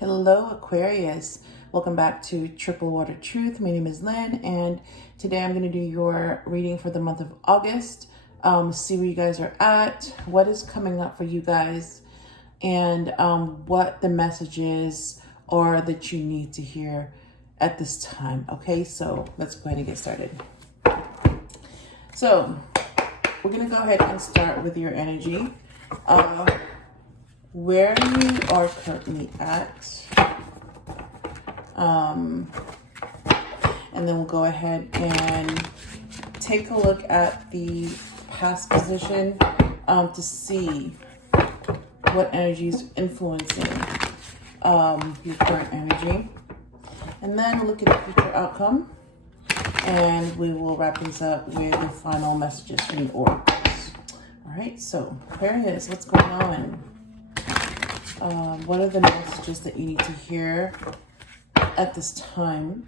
Hello, Aquarius. Welcome back to Triple Water Truth. My name is Lynn, and today I'm going to do your reading for the month of August. See where you guys are at, what is coming up for you guys, and what the messages are that you need to hear at this time. Okay, so let's go ahead and get started. So we're going to go ahead and start with your energy. Where you are currently at, and then we'll go ahead and take a look at the past position to see what energy is influencing your current energy, and then look at the future outcome, and we will wrap things up with the final messages from the oracles. All right, so Aquarius, what's going on? What are the messages that you need to hear at this time?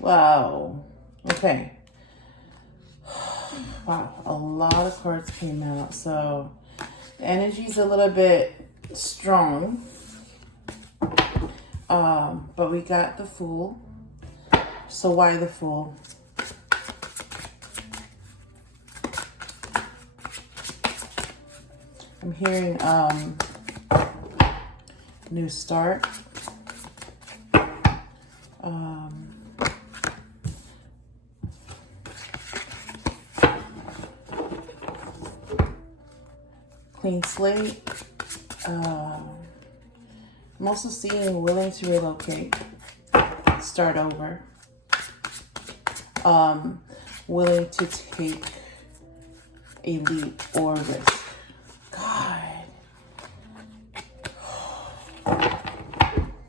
Wow. Okay. Wow. A lot of cards came out. So the energy's a little bit strong. But we got the Fool. So why the Fool? I'm hearing new start. Clean slate. I'm also seeing willing to relocate, start over, willing to take a leap or risk. God.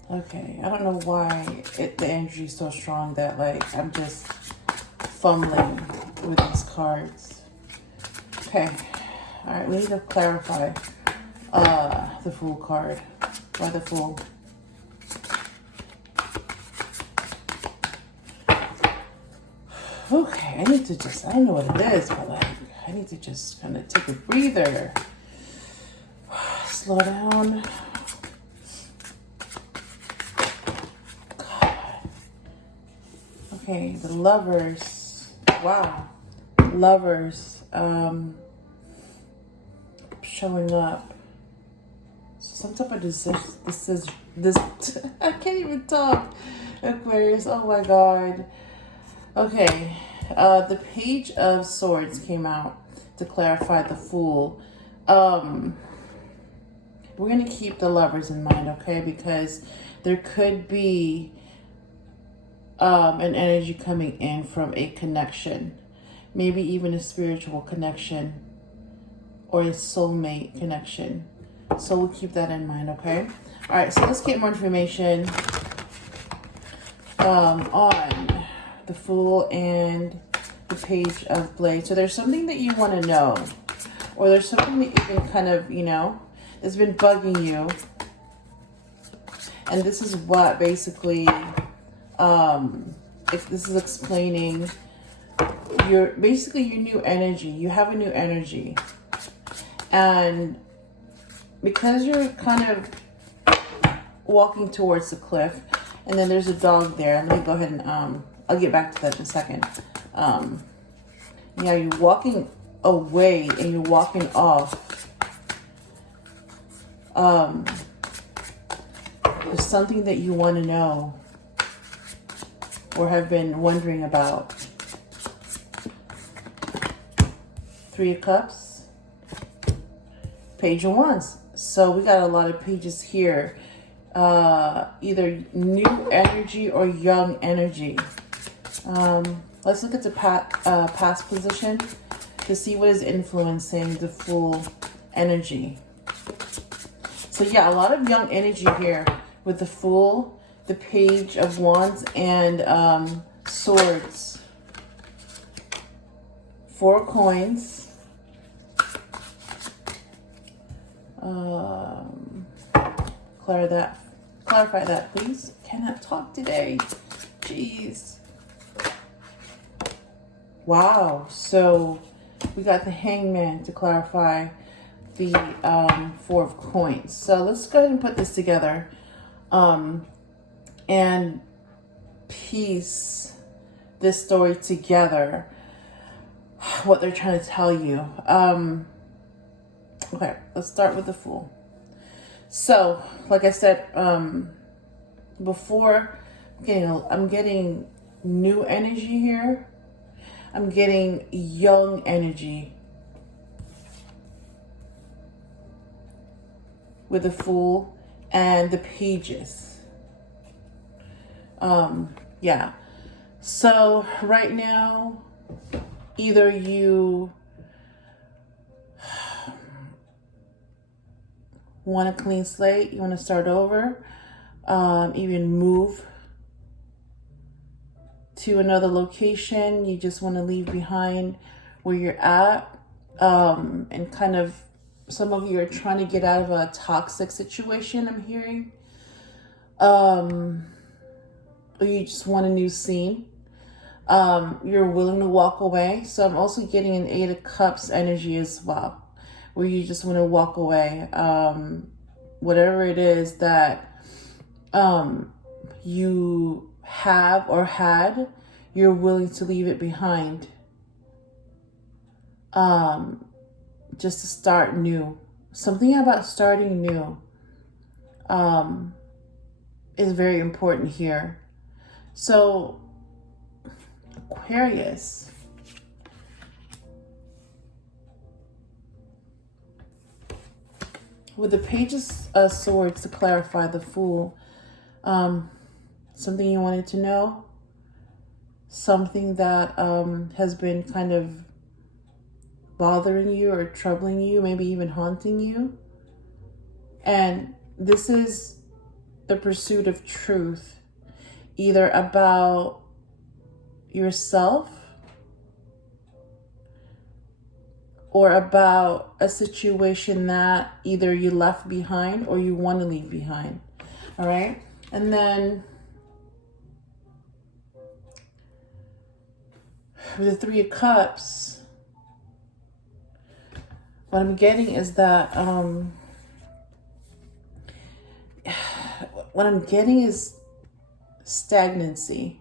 Okay, I don't know why the energy is so strong that I'm just fumbling with these cards. Okay, all right, we need to clarify the Fool card. Why the Fool? Okay, I don't know what it is, but I need to just kind of take a breather. Slow down. God. Okay, the Lovers. Wow. Lovers showing up. Some type of decision. I can't even talk. Aquarius. Oh my God. Okay. The Page of Swords came out to clarify the Fool. We're gonna keep the Lovers in mind, okay? Because there could be an energy coming in from a connection, maybe even a spiritual connection or a soulmate connection. So we'll keep that in mind, okay? All right, so let's get more information on the Fool and the Page of Blades. So there's something that you want to know, or there's something that you've been kind of, that's been bugging you. And this is what basically, if this is explaining your new energy. You have a new energy. And because you're kind of walking towards the cliff, and then there's a dog there. Let me go ahead and I'll get back to that in a second. Yeah, you're walking away and you're walking off. There's something that you want to know or have been wondering about. Three of Cups, Page of Wands. So we got a lot of pages here. Either new energy or young energy. Let's look at the past position to see what is influencing the Fool energy. So yeah, a lot of young energy here with the Fool, the Page of Wands, and Swords. 4 coins. Clarify that, please. Cannot talk today. Jeez. Wow. So we got the Hangman to clarify the Four of Coins. So let's go ahead and put this together and piece this story together, what they're trying to tell you. Okay, let's start with the Fool. So, like I said before, I'm getting new energy here. I'm getting young energy with the Fool and the Pages. Yeah. So right now, either you want a clean slate, you want to start over, even move to another location, you just want to leave behind where you're at, and kind of, some of you are trying to get out of a toxic situation, I'm hearing, or you just want a new scene. You're willing to walk away. So I'm also getting an 8 of Cups energy as well, where you just want to walk away. Whatever it is that you have or had, you're willing to leave it behind. Just to start new. Something about starting new is very important here. So Aquarius, with the Pages of Swords to clarify the Fool, something you wanted to know, something that has been kind of bothering you or troubling you, maybe even haunting you. And this is the pursuit of truth, either about yourself or about a situation that either you left behind or you want to leave behind. All right. And then with the 3 of Cups, what I'm getting is that what I'm getting is stagnancy.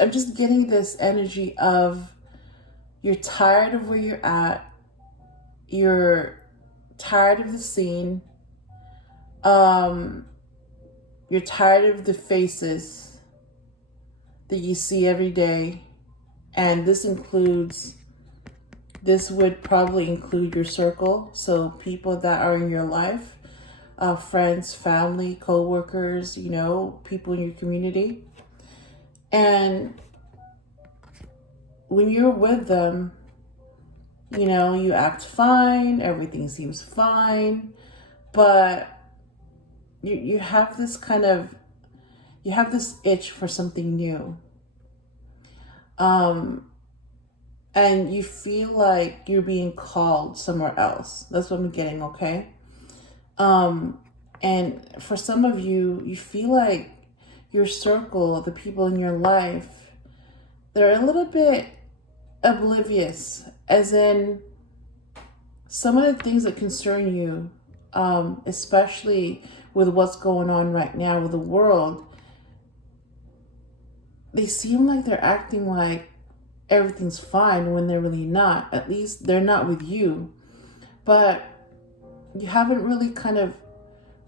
I'm just getting this energy of you're tired of where you're at. You're tired of the scene. You're tired of the faces that you see every day. And this would probably include your circle. So people that are in your life, friends, family, co-workers, people in your community. And when you're with them, you act fine, everything seems fine, but you have this itch for something new. And you feel like you're being called somewhere else. That's what I'm getting, okay? And for some of you, you feel like your circle, the people in your life, they're a little bit oblivious, as in some of the things that concern you, especially with what's going on right now with the world, they seem like they're acting like everything's fine when they're really not. At least they're not with you. But you haven't really kind of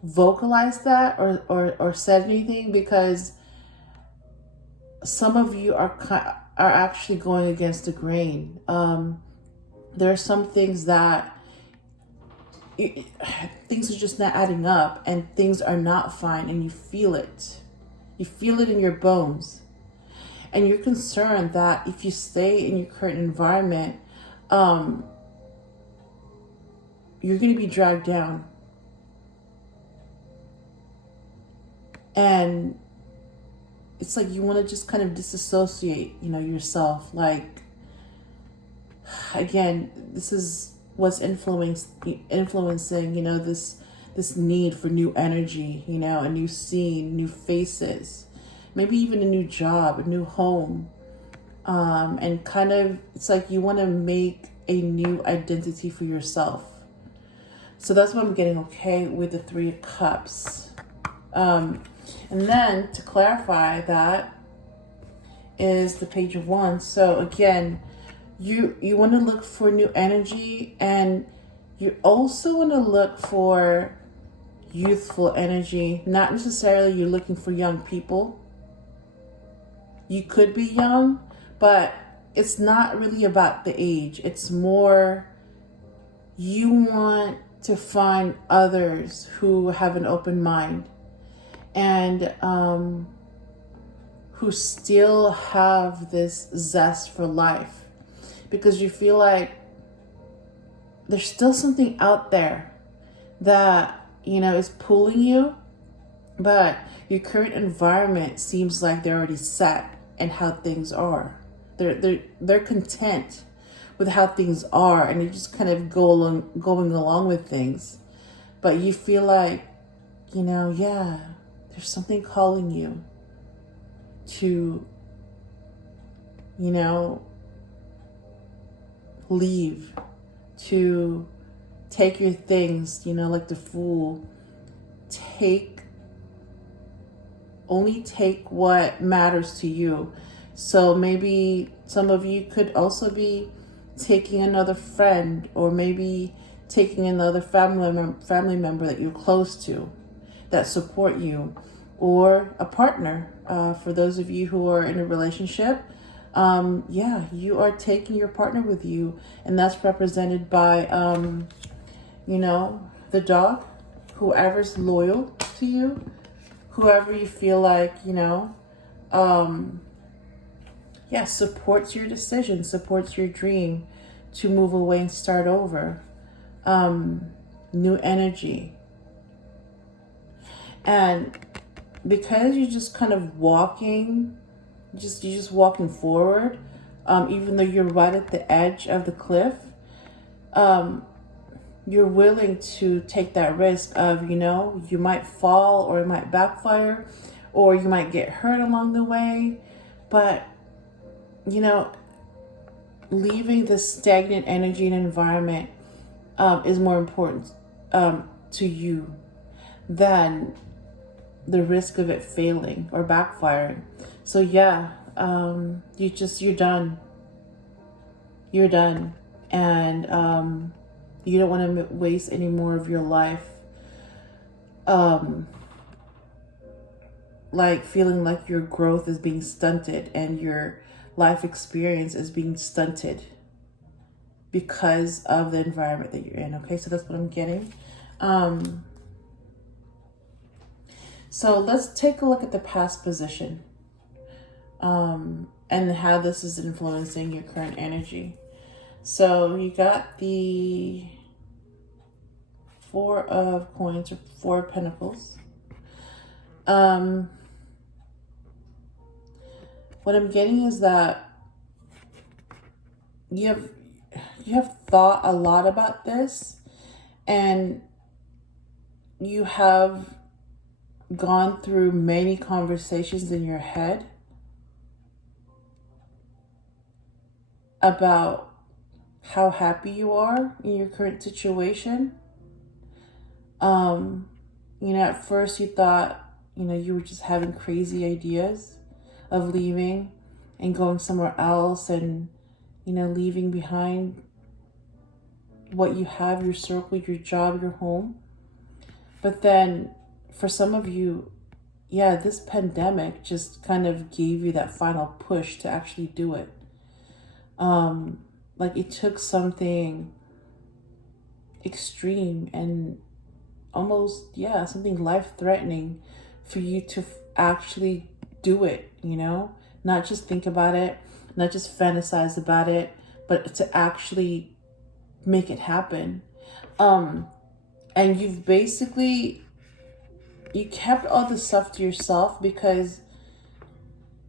vocalized that or said anything, because some of you are actually going against the grain. There are some things that things are just not adding up, and things are not fine, and you feel it. You feel it in your bones. And you're concerned that if you stay in your current environment, you're going to be dragged down. And it's like you want to just kind of disassociate, yourself. Like, again, this is what's influencing, this need for new energy, you know, a new scene, new faces, maybe even a new job, a new home. And kind of, it's like you want to make a new identity for yourself. So that's what I'm getting, okay, with the Three of Cups. And then to clarify, that is the Page of Wands. So again, you want to look for new energy, and you also want to look for youthful energy. Not necessarily you're looking for young people. You could be young, but it's not really about the age. It's more you want to find others who have an open mind and who still have this zest for life, because you feel like there's still something out there that, you know, is pulling you, but your current environment seems like they're already set in how things are. They're content with how things are, and you just kind of going along with things. But you feel like, you know, yeah, there's something calling you to, you know, leave, to take your things, you know, like the Fool. Only take what matters to you. So maybe some of you could also be taking another friend, or maybe taking another family member that you're close to, that support you, or a partner. For those of you who are in a relationship, yeah, you are taking your partner with you, and that's represented by, you know, the dog, whoever's loyal to you, whoever you feel like, you know, yeah, supports your decision, supports your dream to move away and start over. New energy. And because you're just kind of walking, you're just walking forward, even though you're right at the edge of the cliff, you're willing to take that risk of, you know, you might fall, or it might backfire, or you might get hurt along the way. But, you know, leaving this stagnant energy and environment is more important to you than the risk of it failing or backfiring. So yeah, you're done. You're done. And you don't want to waste any more of your life like feeling like your growth is being stunted and your life experience is being stunted because of the environment that you're in. Okay, so that's what I'm getting. So let's take a look at the past position and how this is influencing your current energy. So you got the Four of Coins, or Four of Pentacles. What I'm getting is that you have thought a lot about this, and you have gone through many conversations in your head about how happy you are in your current situation. You know, at first you thought, you know, you were just having crazy ideas of leaving and going somewhere else, and, you know, leaving behind what you have, your circle, your job, your home. But then for some of you, yeah, this pandemic just kind of gave you that final push to actually do it. Like it took something extreme and almost, yeah, something life-threatening for you to actually do it, you know? Not just think about it, not just fantasize about it, but to actually make it happen. And you've basically, you kept all this stuff to yourself because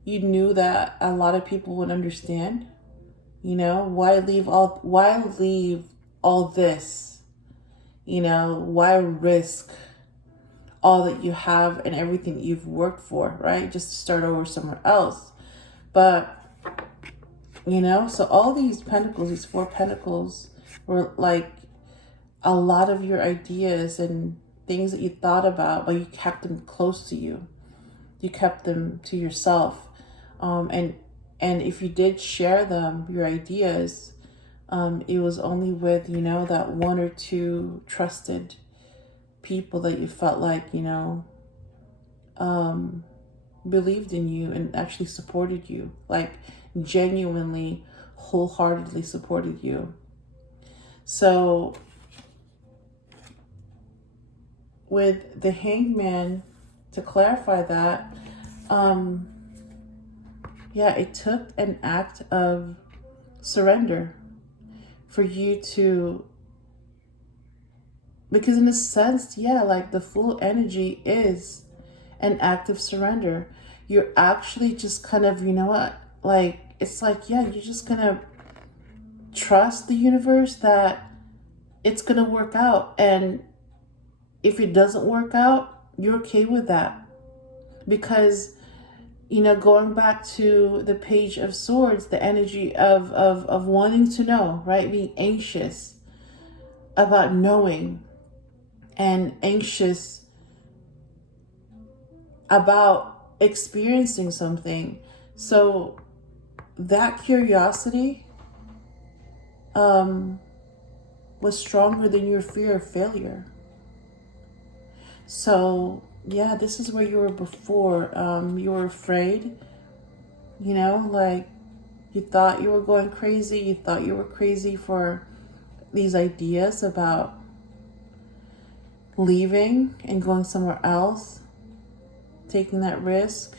you knew that a lot of people would understand. You know, why leave all this, You know, why risk all that you have and everything that you've worked for, right? Just to start over somewhere else. But, you know, so all these pentacles, these 4 pentacles, were like a lot of your ideas and things that you thought about, but you kept them close to you. You kept them to yourself. And if you did share them, your ideas, it was only with, you know, that 1 or 2 trusted people that you felt like, you know, believed in you and actually supported you, like genuinely, wholeheartedly supported you. So with the Hangman, to clarify that, yeah, it took an act of surrender for you to, because in a sense, yeah, like the Fool energy is an act of surrender. You're actually just kind of, you know what, like, it's like, yeah, you're just gonna trust the universe that it's gonna work out. And if it doesn't work out, you're okay with that. Because, you know, going back to the Page of Swords, the energy of wanting to know, right? Being anxious about knowing and anxious about experiencing something. So that curiosity was stronger than your fear of failure. So yeah, this is where you were before. You were afraid, you know, like you thought you were going crazy. You thought you were crazy for these ideas about leaving and going somewhere else, taking that risk.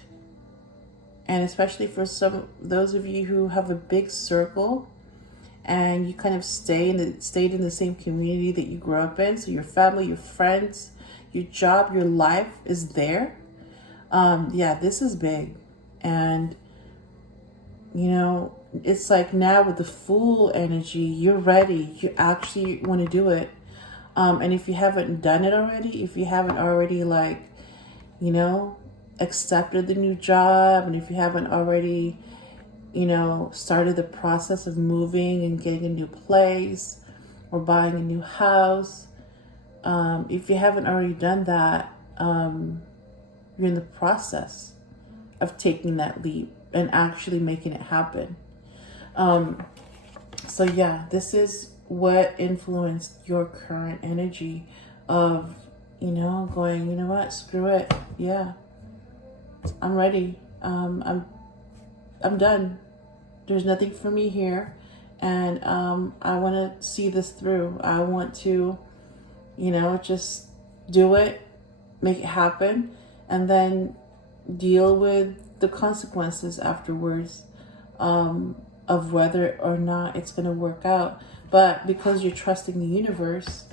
And especially for those of you who have a big circle and you kind of stayed in the same community that you grew up in. So your family, your friends, your job, your life is there. Yeah, this is big. And, you know, it's like now with the Fool energy, you're ready. You actually want to do it. And if you haven't done it already, if you haven't already, like, you know, accepted the new job, and if you haven't already, you know, started the process of moving and getting a new place or buying a new house, if you haven't already done that, you're in the process of taking that leap and actually making it happen. So yeah, this is what influenced your current energy of, you know, going, you know what, screw it. Yeah, I'm ready. I'm done. There's nothing for me here. And I want to see this through. I want to, you know, just do it, make it happen, and then deal with the consequences afterwards of whether or not it's going to work out. But because you're trusting the universe,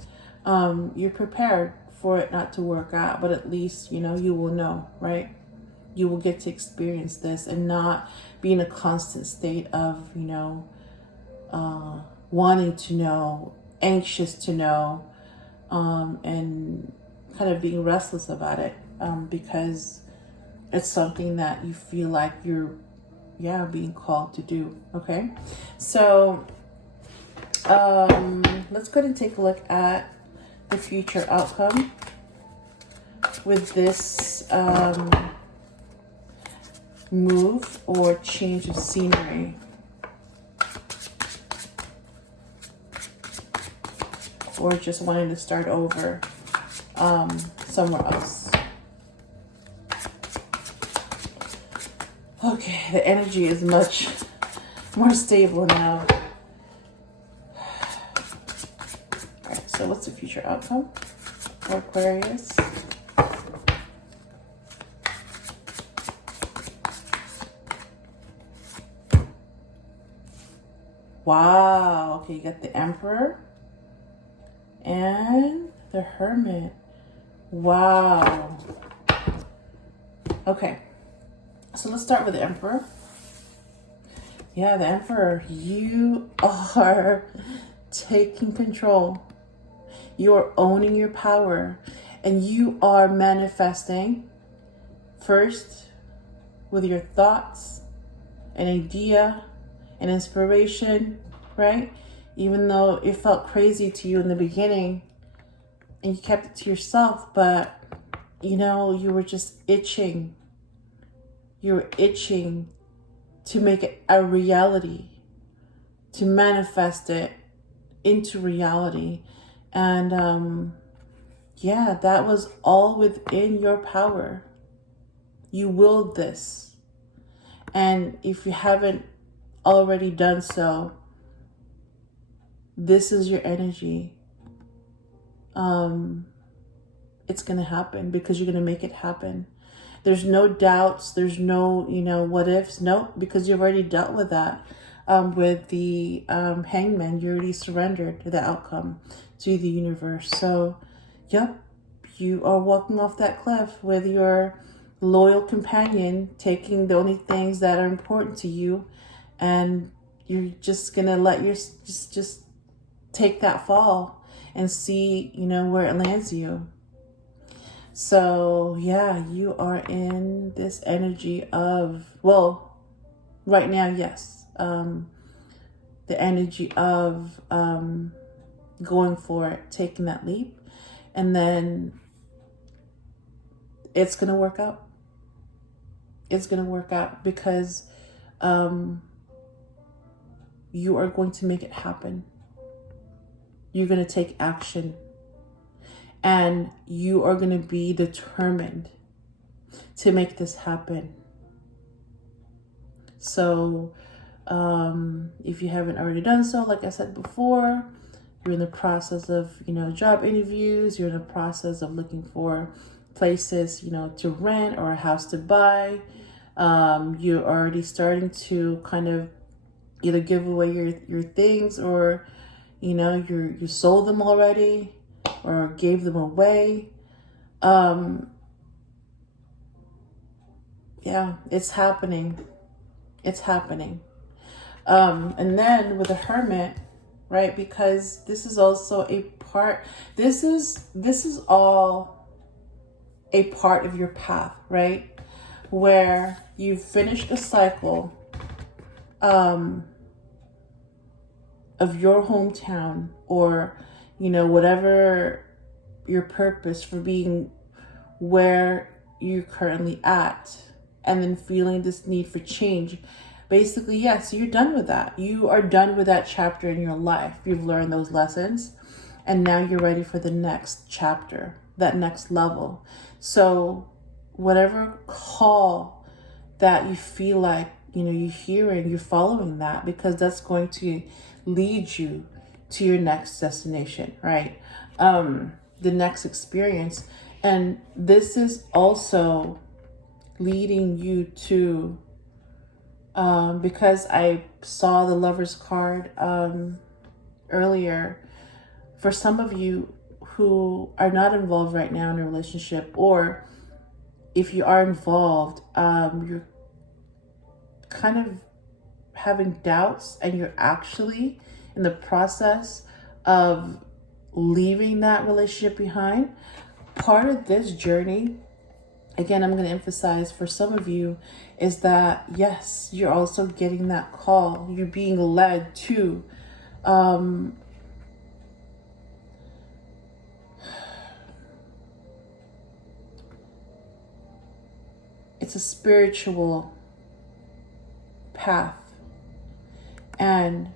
you're prepared for it not to work out. But at least, you know, you will know, right? You will get to experience this and not be in a constant state of, you know, wanting to know, anxious to know, and kind of being restless about it, because it's something that you feel like you're, yeah, being called to do. Okay, so let's go ahead and take a look at the future outcome with this move or change of scenery. Or just wanting to start over somewhere else. Okay, the energy is much more stable now. Alright, so what's the future outcome for Aquarius? Wow, okay, you got the Emperor and the Hermit. Wow. Okay, so let's start with the Emperor. Yeah, the Emperor, you are taking control. You are owning your power, and you are manifesting first with your thoughts, an idea, an inspiration, right? Even though it felt crazy to you in the beginning and you kept it to yourself, but you know, you were just itching. You were itching to make it a reality, to manifest it into reality. And yeah, that was all within your power. You willed this. And if you haven't already done so, this is your energy. It's going to happen because you're going to make it happen. There's no doubts. There's no, what ifs. No, because you've already dealt with that. With the hangman, you already surrendered to the outcome, to the universe. So, yep, you are walking off that cliff with your loyal companion, taking the only things that are important to you, and you're just going to let your, just take that fall and see, where it lands you. So, yeah, you are in this energy of, well, right now, yes. The energy of going for it, taking that leap, and then it's going to work out. It's going to work out because you are going to make it happen. You're going to take action. And you are going to be determined to make this happen. So, if you haven't already done so, like I said before, you're in the process of, job interviews. You're in the process of looking for places, to rent or a house to buy. You're already starting to kind of either give away your things, or, you sold them already, or gave them away. Yeah, it's happening. It's happening. And then with the Hermit, right? Because this is also a part, this is all a part of your path, right? Where you've finished a cycle of your hometown, or whatever your purpose for being where you're currently at, and then feeling this need for change. Basically, yes, you're done with that. You are done with that chapter in your life. You've learned those lessons, and now you're ready for the next chapter, that next level. So whatever call that you feel like, you're hearing, you're following that, because that's going to lead you to your next destination, right? The next experience. And this is also leading you to, because I saw the Lover's card earlier, for some of you who are not involved right now in a relationship, or if you are involved, you're kind of having doubts, and you're actually in the process of leaving that relationship behind. Part of this journey, again, I'm going to emphasize for some of you, is that yes, you're also getting that call. You're being led to it's a spiritual path. And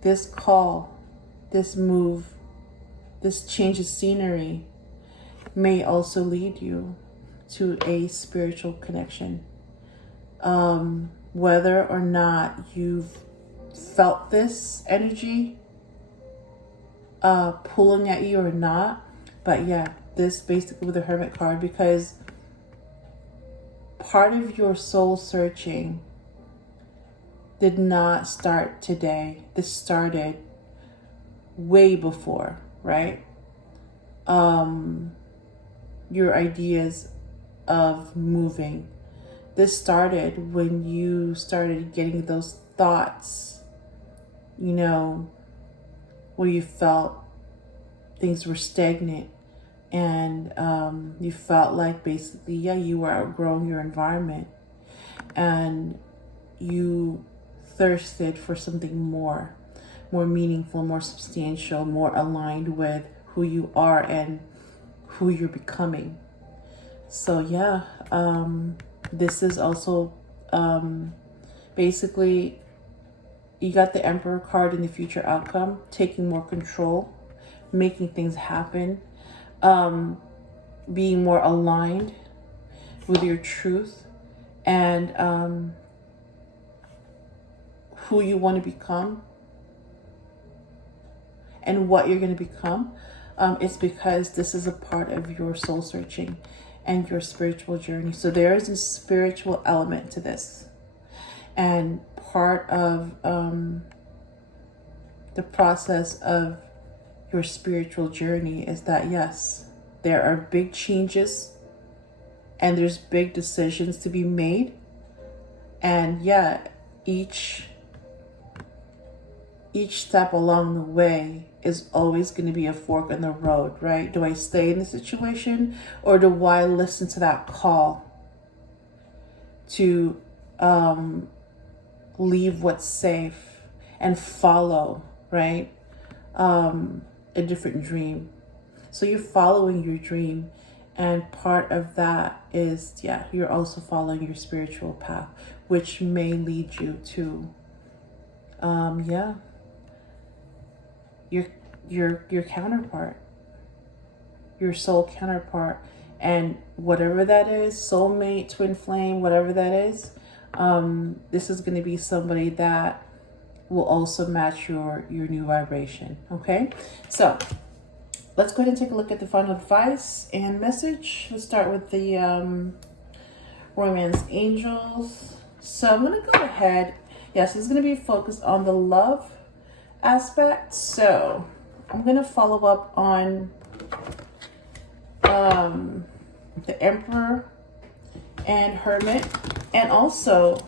this call, this move, this change of scenery may also lead you to a spiritual connection. Whether or not you've felt this energy pulling at you or not, but yeah, this basically with the Hermit card, because part of your soul searching did not start today. This started way before, right? Your ideas of moving. This started when you started getting those thoughts, where you felt things were stagnant, and you felt like basically, yeah, you were outgrowing your environment, and you thirsted for something more meaningful, more substantial, more aligned with who you are and who you're becoming. So yeah, this is also basically, you got the Emperor card in the future outcome, taking more control, making things happen, being more aligned with your truth and who you want to become and what you're going to become. It's because this is a part of your soul searching and your spiritual journey. So there is a spiritual element to this. And part of the process of your spiritual journey is that, yes, there are big changes and there's big decisions to be made. And yeah, each step along the way is always going to be a fork in the road, right? Do I stay in the situation, or do I listen to that call to leave what's safe and follow, right? A different dream. So you're following your dream, and part of that is, yeah, you're also following your spiritual path, which may lead you to your counterpart, your soul counterpart, and whatever that is, soulmate, twin flame, whatever that is, this is going to be somebody that will also match your new vibration. Okay, so let's go ahead and take a look at the final advice and message. Let's start with the romance angels. So I'm going to go ahead. Yes, this is going to be focused on the love aspect. So I'm going to follow up on the Emperor and Hermit, and also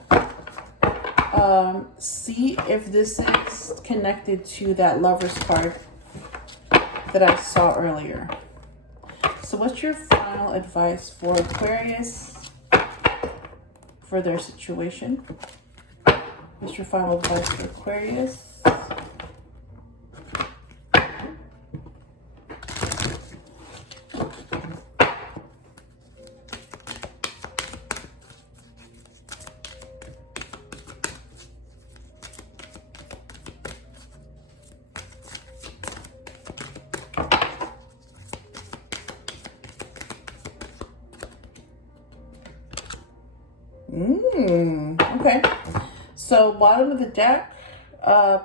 see if this is connected to that Lover's card that I saw earlier. So what's your final advice for Aquarius for their situation? What's your final advice for Aquarius? Okay. So bottom of the deck,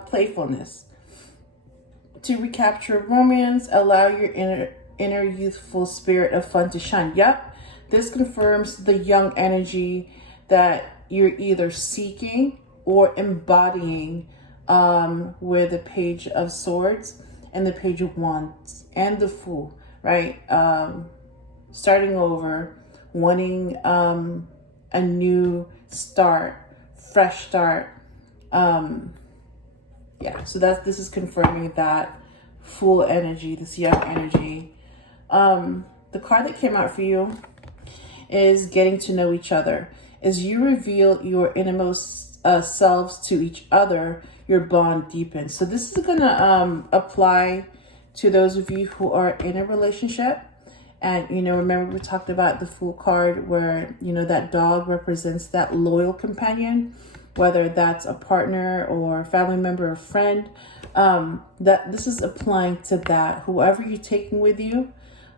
playfulness. To recapture romance, allow your inner youthful spirit of fun to shine. Yep. This confirms the young energy that you're either seeking or embodying with the Page of Swords and the Page of Wands and the Fool, right? Starting over, wanting a new start, fresh start. Yeah, so this is confirming that Fool energy, this young energy. The card that came out for you is getting to know each other. As you reveal your innermost selves to each other, your bond deepens. So this is going to apply to those of you who are in a relationship. And, remember we talked about the Fool card where, that dog represents that loyal companion, whether that's a partner or family member or friend. That this is applying to that. Whoever you're taking with you,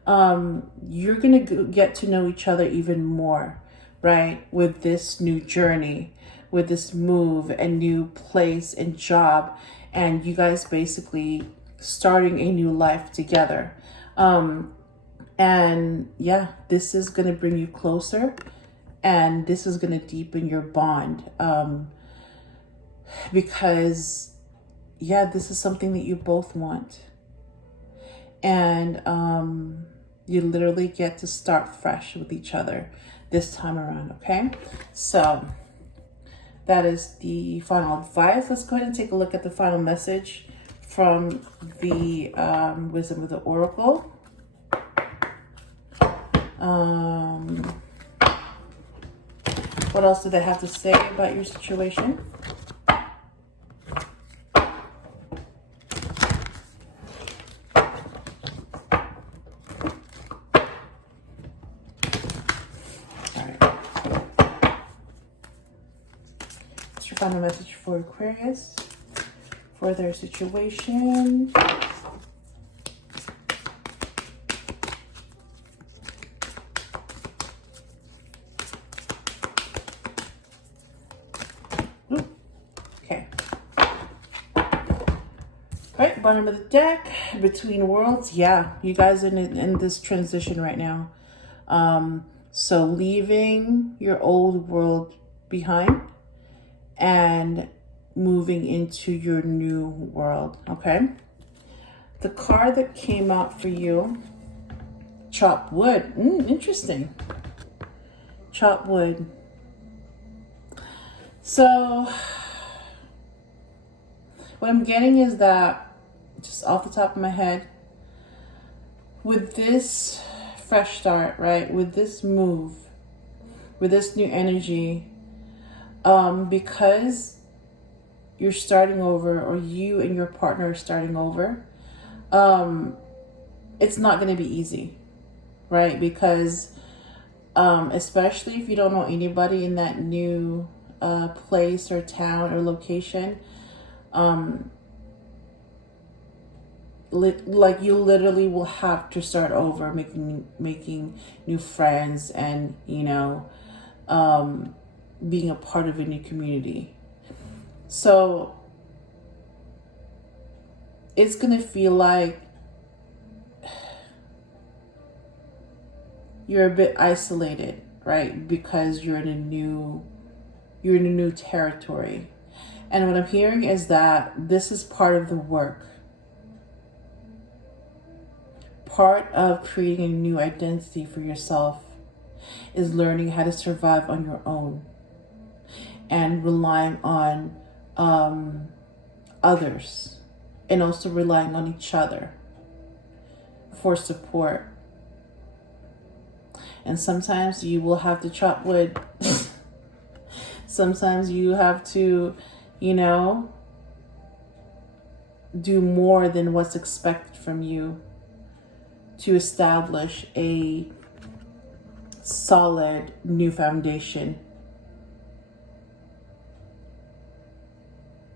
you're going to get to know each other even more, right? With this new journey, with this move and new place and job, and you guys basically starting a new life together. And yeah, this is going to bring you closer, and this is going to deepen your bond. Because yeah, this is something that you both want. And you literally get to start fresh with each other this time around, okay? So that is the final advice. Let's go ahead and take a look at the final message from the Wisdom of the Oracle. What else do they have to say about your situation? Final message for Aquarius for their situation. Ooh. Okay. All right, bottom of the deck, between worlds. Yeah, you guys are in this transition right now. So leaving your old world behind and moving into your new world, okay? The card that came out for you, chop wood. Interesting. Chop wood. So, what I'm getting is that, just off the top of my head, with this fresh start, right? With this move, with this new energy, because you're starting over, or you and your partner are starting over, it's not going to be easy, right? Because especially if you don't know anybody in that new place or town or location, like you literally will have to start over, making new friends, and being a part of a new community. So it's gonna feel like you're a bit isolated, right? Because you're in a new territory. And what I'm hearing is that this is part of the work. Part of creating a new identity for yourself is learning how to survive on your own and relying on others, and also relying on each other for support. And sometimes you will have to chop wood. Sometimes you have to, do more than what's expected from you to establish a solid new foundation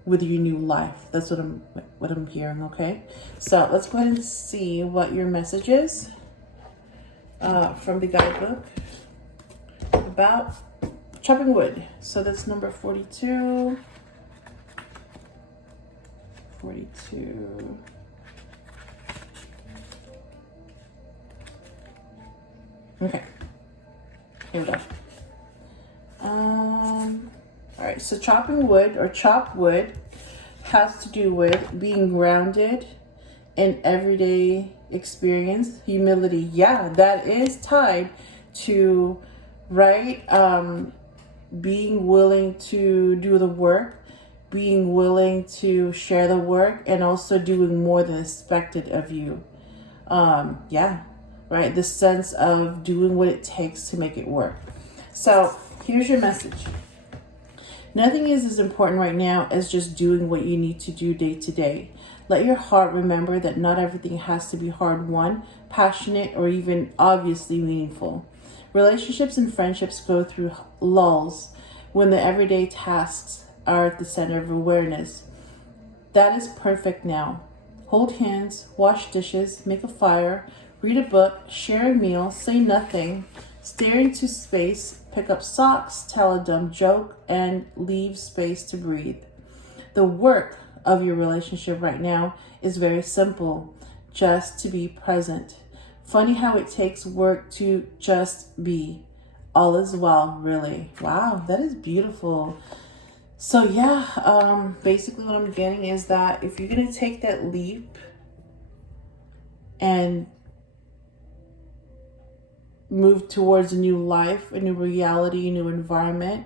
with your new life. That's what I'm hearing, okay? So let's go ahead and see what your message is from the guidebook about chopping wood. So that's number 42. 42. Okay. Here we go. All right, so chopping wood or chop wood has to do with being grounded in everyday experience, humility. Yeah, that is tied to, right? Being willing to do the work, being willing to share the work, and also doing more than expected of you. Yeah, right? The sense of doing what it takes to make it work. So here's your message. Nothing is as important right now as just doing what you need to do day to day. Let your heart remember that not everything has to be hard-won, passionate, or even obviously meaningful. Relationships and friendships go through lulls when the everyday tasks are at the center of awareness. That is perfect now. Hold hands, wash dishes, make a fire, read a book, share a meal, say nothing, stare into space, pick up socks, tell a dumb joke, and leave space to breathe. The work of your relationship right now is very simple, just to be present. Funny how it takes work to just be. All is well, really. Wow, that is beautiful. So yeah, basically what I'm getting is that if you're going to take that leap and move towards a new life, a new reality, a new environment,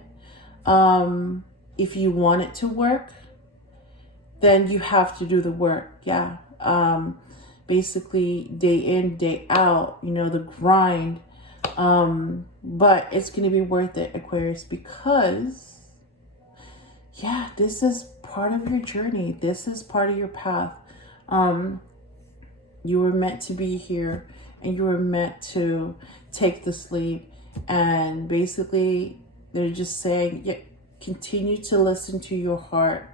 if you want it to work, then you have to do the work. Yeah. Basically day in, day out, you know, the grind. But it's going to be worth it, Aquarius, because yeah, this is part of your journey. This is part of your path. You were meant to be here, and you were meant to take this leap. And basically they're just saying, yeah, continue to listen to your heart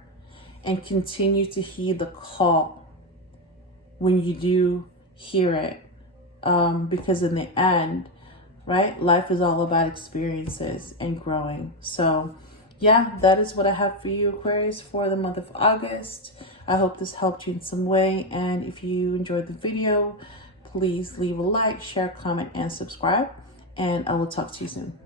and continue to heed the call when you do hear it. Because in the end, right, life is all about experiences and growing. So yeah, that is what I have for you, Aquarius, for the month of August. I hope this helped you in some way. And if you enjoyed the video, please leave a like, share, comment, and subscribe. And I will talk to you soon.